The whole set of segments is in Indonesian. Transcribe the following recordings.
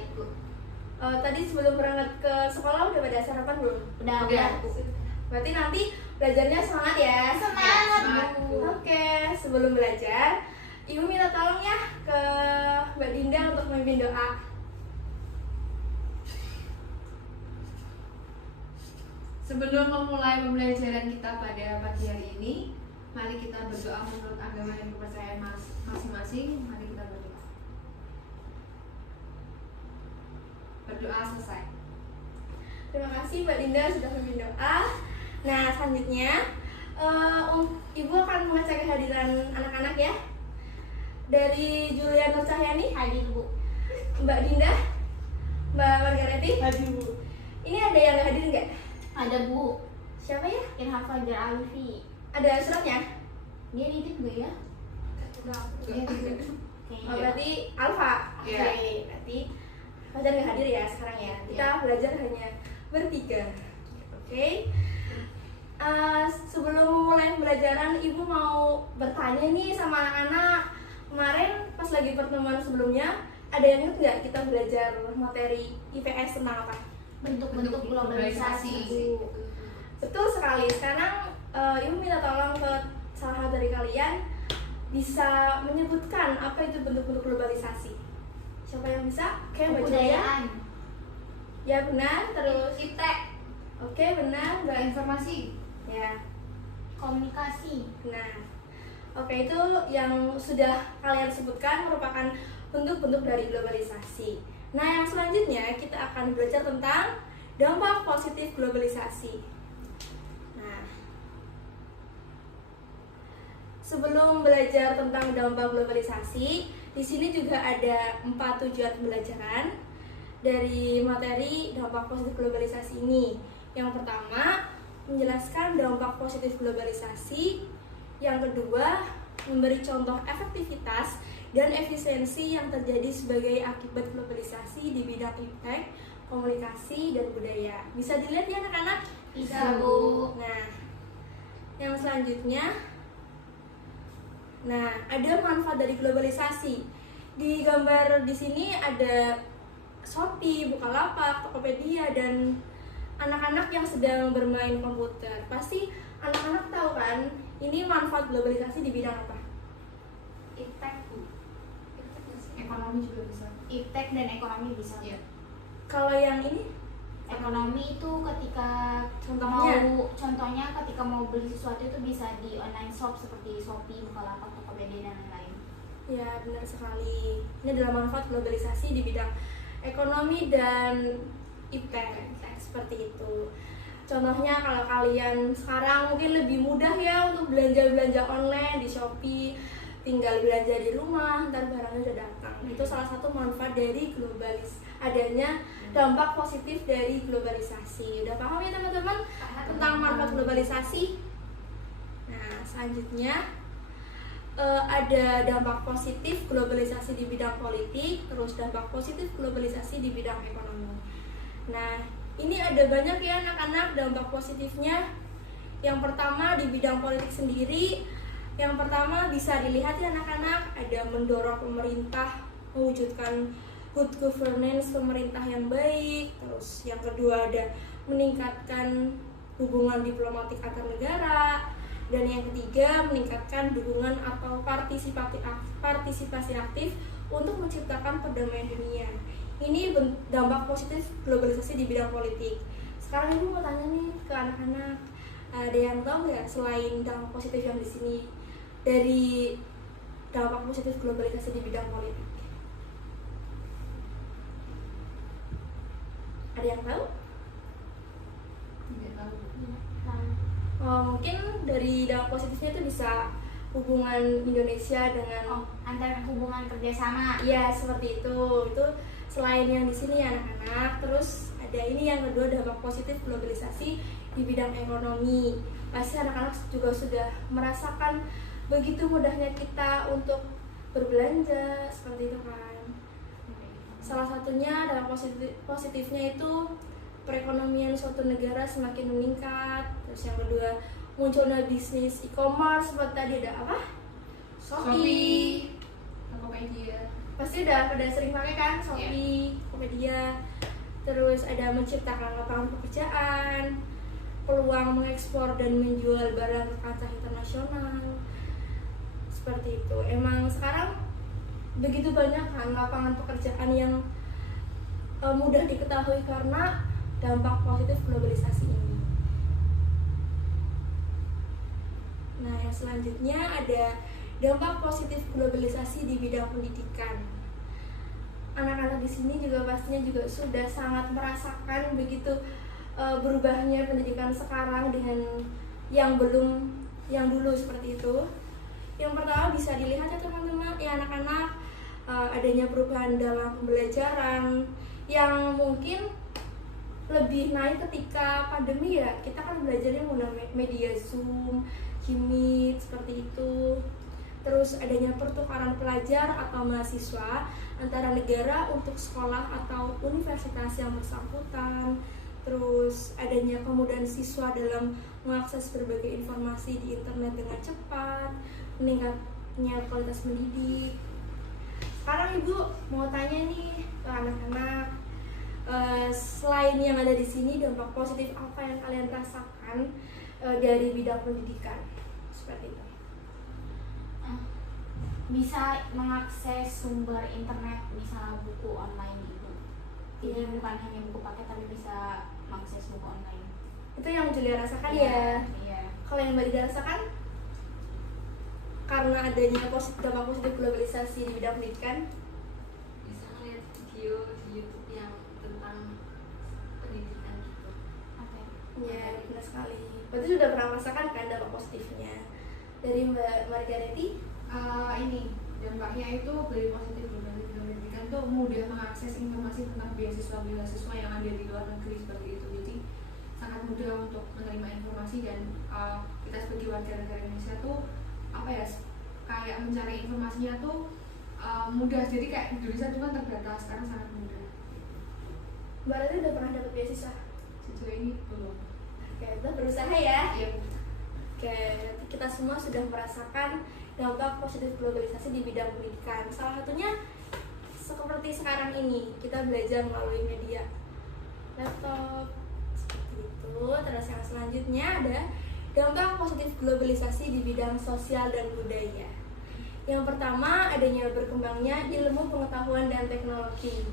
baik Bu. Tadi sebelum berangkat ke sekolah udah pada sarapan belum? Udah. Berarti nanti belajarnya semangat ya? Semangat Bu. Oke, sebelum belajar, Ibu minta tolong ya ke Mbak Dinda untuk memimpin doa. Sebelum memulai pembelajaran kita pada pagi hari ini, mari kita berdoa menurut agama dan kepercayaan masing-masing. Mari kita berdoa. Berdoa selesai. Terima kasih Mbak Dinda sudah memimpin doa. Nah, selanjutnya Ibu akan mengecek kehadiran anak-anak ya. Dari Julian Nur Cahyani, Hadir Bu. Mbak Dinda, Mbak Margareti, Hadir Bu. ini ada yang nggak hadir nggak? Ada Bu. Siapa ya? Irham Fajar Alifi. Ada suratnya? Dia nitip gak ya? Oh, berarti Alfa. Oke, Iya. berarti Fajar nggak hadir ya sekarang ya. Kita belajar hanya bertiga. Oke. Sebelum mulai pembelajaran, Ibu mau bertanya nih sama anak-anak. Kemarin pas lagi pertemuan sebelumnya, ada yang ingat nggak kita belajar materi IPS tentang apa? Bentuk-bentuk globalisasi. Betul sekali. Sekarang Ibu minta tolong ke salah satu dari kalian bisa menyebutkan apa itu bentuk-bentuk globalisasi. Siapa yang bisa? Oke, Mbak Julia. Kebudayaan. Ya benar. Terus Iptek, oke benar. Mbak. informasi, Ya. Komunikasi. Nah, oke itu yang sudah kalian sebutkan merupakan bentuk-bentuk dari globalisasi. Nah, yang selanjutnya kita akan belajar tentang dampak positif globalisasi. Nah, sebelum belajar tentang dampak globalisasi, di sini juga ada 4 tujuan pembelajaran dari materi dampak positif globalisasi ini. Yang pertama, menjelaskan dampak positif globalisasi. Yang kedua, memberi contoh efektivitas dan efisiensi yang terjadi sebagai akibat globalisasi di bidang iptek, komunikasi, dan budaya. Bisa dilihat ya anak-anak? Bisa Bu. Nah, yang selanjutnya, ada manfaat dari globalisasi. Di gambar di sini ada Shopee, Bukalapak, Tokopedia, dan anak-anak yang sedang bermain komputer. Pasti anak-anak tahu kan, ini manfaat globalisasi di bidang apa? iptek, ekonomi juga bisa. Iptek dan ekonomi bisa. Iya. Kalau yang ini, Ekonomi itu ketika contohnya ketika mau beli sesuatu itu bisa di online shop seperti Shopee, Bukalapak, Tokopedia dan lain-lain. ya benar sekali. Ini adalah manfaat globalisasi di bidang ekonomi dan iptek, seperti itu. Contohnya kalau kalian sekarang mungkin lebih mudah ya untuk belanja-belanja online di Shopee, tinggal belanja di rumah, ntar barangnya udah datang. Itu salah satu manfaat dari adanya dampak positif dari globalisasi. Udah paham ya teman-teman tentang manfaat globalisasi? Nah, selanjutnya ada dampak positif globalisasi di bidang politik, terus dampak positif globalisasi di bidang ekonomi. Nah, ini ada banyak ya anak-anak dampak positifnya. Yang pertama di bidang politik sendiri, yang pertama bisa dilihat ya anak-anak, ada mendorong pemerintah mewujudkan good governance, pemerintah yang baik. Terus yang kedua ada meningkatkan hubungan diplomatik antar negara. Dan yang ketiga, meningkatkan dukungan atau partisipasi aktif untuk menciptakan perdamaian dunia. Ini dampak positif globalisasi di bidang politik. Sekarang Ibu mau tanya nih ke anak-anak, ada yang tahu nggak selain dampak positif yang di sini dari dampak positif globalisasi di bidang politik? Ada yang tahu? Tidak tahu. Mungkin dari dampak positifnya itu bisa hubungan Indonesia dengan Antar hubungan kerjasama. ya seperti itu. Itu selain yang di sini ya anak-anak. Terus ada ini yang kedua, dampak positif globalisasi di bidang ekonomi. Pasti anak-anak juga sudah merasakan begitu mudahnya kita untuk berbelanja seperti itu kan. Salah satunya dampak positifnya itu perekonomian suatu negara semakin meningkat. Terus yang kedua, munculnya bisnis e-commerce seperti tadi ada apa? Shopee. Tokopedia. Pasti udah pada sering pakai kan Shopee, Tokopedia. ada menciptakan lapangan pekerjaan, peluang mengekspor dan menjual barang ke kancah internasional. Seperti itu. Emang sekarang begitu banyak kan lapangan pekerjaan yang mudah diketahui karena dampak positif globalisasi ini. Nah, yang selanjutnya ada dampak positif globalisasi di bidang pendidikan. Anak-anak di sini juga pastinya juga sudah sangat merasakan begitu berubahnya pendidikan sekarang dengan yang dulu seperti itu. Yang pertama bisa dilihat ya teman-teman, ya anak-anak, adanya perubahan dalam pembelajaran yang mungkin lebih naik ketika pandemi ya. Kita kan belajarnya menggunakan media Zoom, Meet seperti itu. Terus adanya pertukaran pelajar atau mahasiswa antara negara untuk sekolah atau universitas yang bersangkutan. Terus adanya kemudahan siswa dalam mengakses berbagai informasi di internet dengan cepat, meningkatnya kualitas mendidik. Sekarang Ibu mau tanya nih ke anak-anak, selain yang ada di sini, dampak positif apa yang kalian rasakan dari bidang pendidikan? Seperti itu. Bisa mengakses sumber internet, misalnya buku online gitu. Jadi bukan hanya buku paket tapi bisa mengakses buku online. Itu yang Julia rasakan ya? Iya. Kalau yang Mbak Dida rasakan? Karena adanya dampak positif globalisasi di bidang pendidikan, bisa ngeliat video di YouTube yang tentang pendidikan gitu. Oke. ya benar sekali. Berarti sudah pernah merasakan kan dampak positifnya. Dari Mbak Margaretti? Ini dampaknya itu dari positif pendidikan tuh mudah mengakses informasi tentang beasiswa yang ada di luar negeri seperti itu. Jadi sangat mudah untuk menerima informasi dan kita sebagai warga negara Indonesia tuh kayak mencari informasinya tuh mudah. Jadi kayak Indonesia cuma terbatas, sekarang sangat mudah. Mbak Rati udah pernah dapat beasiswa? Sejauh ini belum. Oke, kita berusaha ya. Iya. Oke, kita semua sudah merasakan dampak positif globalisasi di bidang pendidikan. Salah satunya seperti sekarang ini, kita belajar melalui media laptop seperti itu. Terus yang selanjutnya ada dampak positif globalisasi di bidang sosial dan budaya. Yang pertama, adanya berkembangnya ilmu pengetahuan dan teknologi.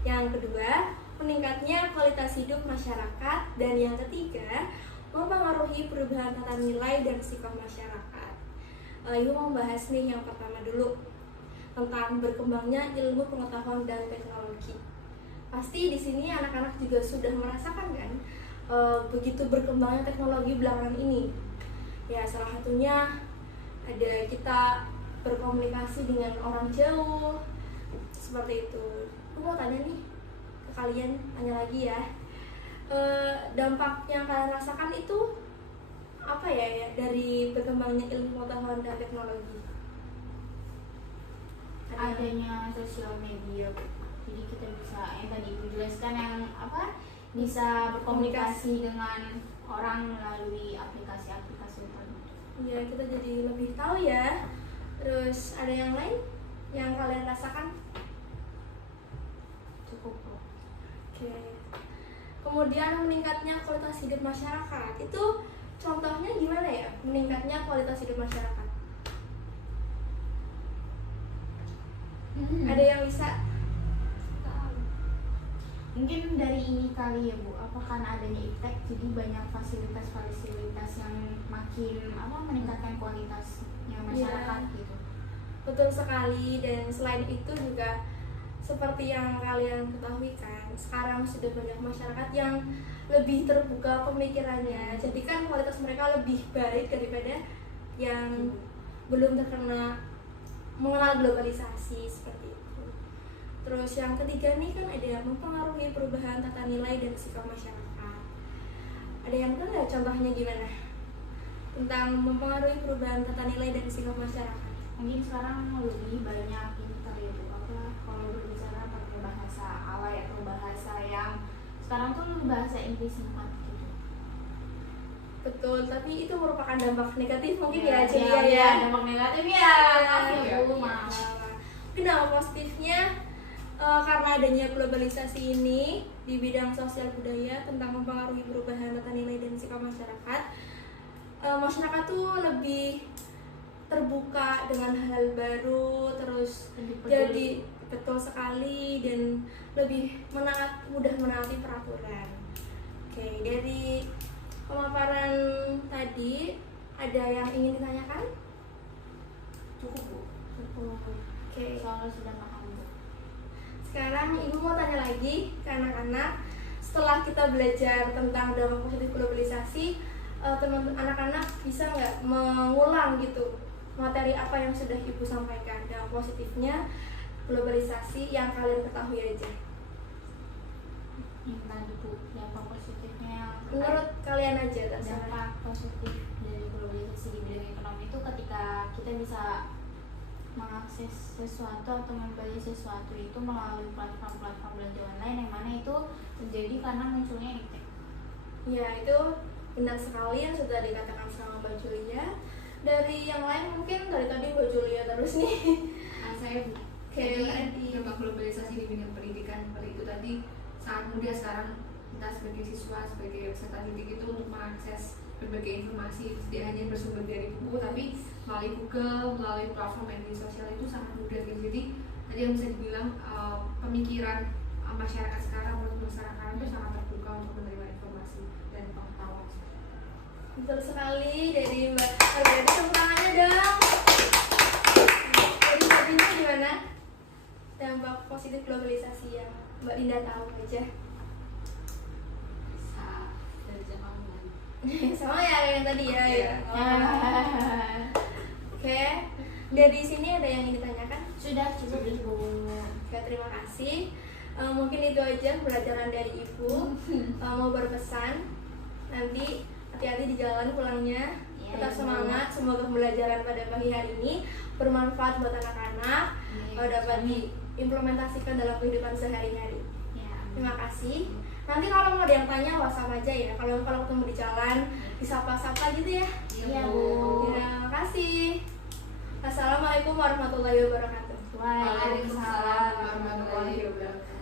Yang kedua, meningkatnya kualitas hidup masyarakat. Dan yang ketiga, mempengaruhi perubahan tata nilai dan sikap masyarakat. Ibu mau bahas nih yang pertama dulu, tentang berkembangnya ilmu pengetahuan dan teknologi. Pasti di sini anak-anak juga sudah merasakan kan begitu berkembangnya teknologi belakangan ini. Ya, salah satunya ada kita berkomunikasi dengan orang jauh seperti itu. Aku mau tanya nih ke kalian, tanya lagi ya. Dampak yang kalian rasakan itu apa ya dari berkembangnya ilmu pengetahuan dan teknologi? Adanya sosial media, jadi kita bisa yang tadi Ibu jelaskan yang bisa berkomunikasi dengan orang melalui aplikasi-aplikasi tertentu. Ya, kita jadi lebih tahu ya. Terus ada yang lain yang kalian rasakan? Cukup loh. Oke. Kemudian meningkatnya kualitas hidup masyarakat. Itu contohnya gimana ya? Meningkatnya kualitas hidup masyarakat. Ada yang bisa? Mungkin dari ini kali ya Bu, karena adanya iptek jadi banyak fasilitas-fasilitas yang makin meningkatkan kualitasnya masyarakat gitu. Betul sekali. Dan selain itu juga seperti yang kalian ketahui kan, sekarang sudah banyak masyarakat yang lebih terbuka pemikirannya. Jadi kan kualitas mereka lebih baik daripada yang belum terkena mengenal globalisasi seperti itu. Terus yang ketiga nih kan ada yang mempengaruhi perubahan tata nilai dan sikap masyarakat. Ada yang tahu nggak contohnya gimana tentang mempengaruhi perubahan tata nilai dan sikap masyarakat? Mungkin sekarang lebih banyak ini kali ya Bu, kalau berbicara pakai bahasa alay atau bahasa yang sekarang tuh bahasa Inggris sempat gitu. Betul, tapi itu merupakan dampak negatif mungkin Ya, jadi ya. dampak negatif ya. Maaf ya Bu, maaf. Mungkin dampak positifnya karena adanya globalisasi ini di bidang sosial budaya tentang mempengaruhi perubahan tata nilai dan sikap masyarakat, masyarakat tuh lebih terbuka dengan hal baru, terus Lebih peduli. jadi betul sekali dan lebih mudah menaati peraturan. Oke, dari pemaparan tadi ada yang ingin ditanyakan? Cukup Bu. Oke, Soalnya sudah paham Bu. sekarang ibu mau tanya lagi ke anak-anak. Setelah kita belajar tentang dampak positif globalisasi, anak-anak bisa nggak mengulang gitu materi apa yang sudah ibu sampaikan, dampak positifnya globalisasi yang kalian ketahui aja. Yang tadi Bu, dampak positifnya Menurut kalian aja, terserah. dampak positif dari globalisasi di bidang ekonomi itu ketika kita bisa mengakses sesuatu atau membeli sesuatu itu melalui platform-platform belanja online, yang mana itu terjadi karena munculnya iptek. Ya, itu benar sekali yang sudah dikatakan sama Mbak Julia. Dari yang lain mungkin dari tadi Mbak Julia terus nih. Saya Bu. Oke, Jadi dampak globalisasi di bidang pendidikan seperti itu tadi sangat mudah sekarang kita sebagai siswa, sebagai peserta didik itu untuk mengakses berbagai informasi, tidak hanya bersumber dari buku tapi melalui Google, melalui platform media sosial itu sangat mudah gitu. Jadi tadi yang bisa dibilang pemikiran masyarakat sekarang itu sangat terbuka untuk menerima informasi dan pengetahuan. Betul sekali dari Mbak. Berarti tepuk tangannya dong. Jadi Mbak Dinda gimana? Dampak positif globalisasi yang Mbak Dinda tahu aja. Bisa belajar online. Sama ya yang tadi ya. Iya. Oke. Dari sini ada yang ingin ditanyakan? Sudah cukup Ibu. Oke, terima kasih. Mungkin itu aja pembelajaran dari Ibu. Mau berpesan nanti hati-hati di jalan pulangnya. Ya, Tetap Ibu. semangat. Semoga pembelajaran pada pagi hari ini bermanfaat buat anak-anak, dapat diimplementasikan dalam kehidupan sehari-hari. Ya, Terima kasih. Nanti kalau mau ada yang tanya WhatsApp aja ya. Kalau ketemu di jalan disapa-sapa gitu ya. Iya Bu. Terima kasih. Assalamualaikum warahmatullahi wabarakatuh. Waalaikumsalam warahmatullahi wabarakatuh.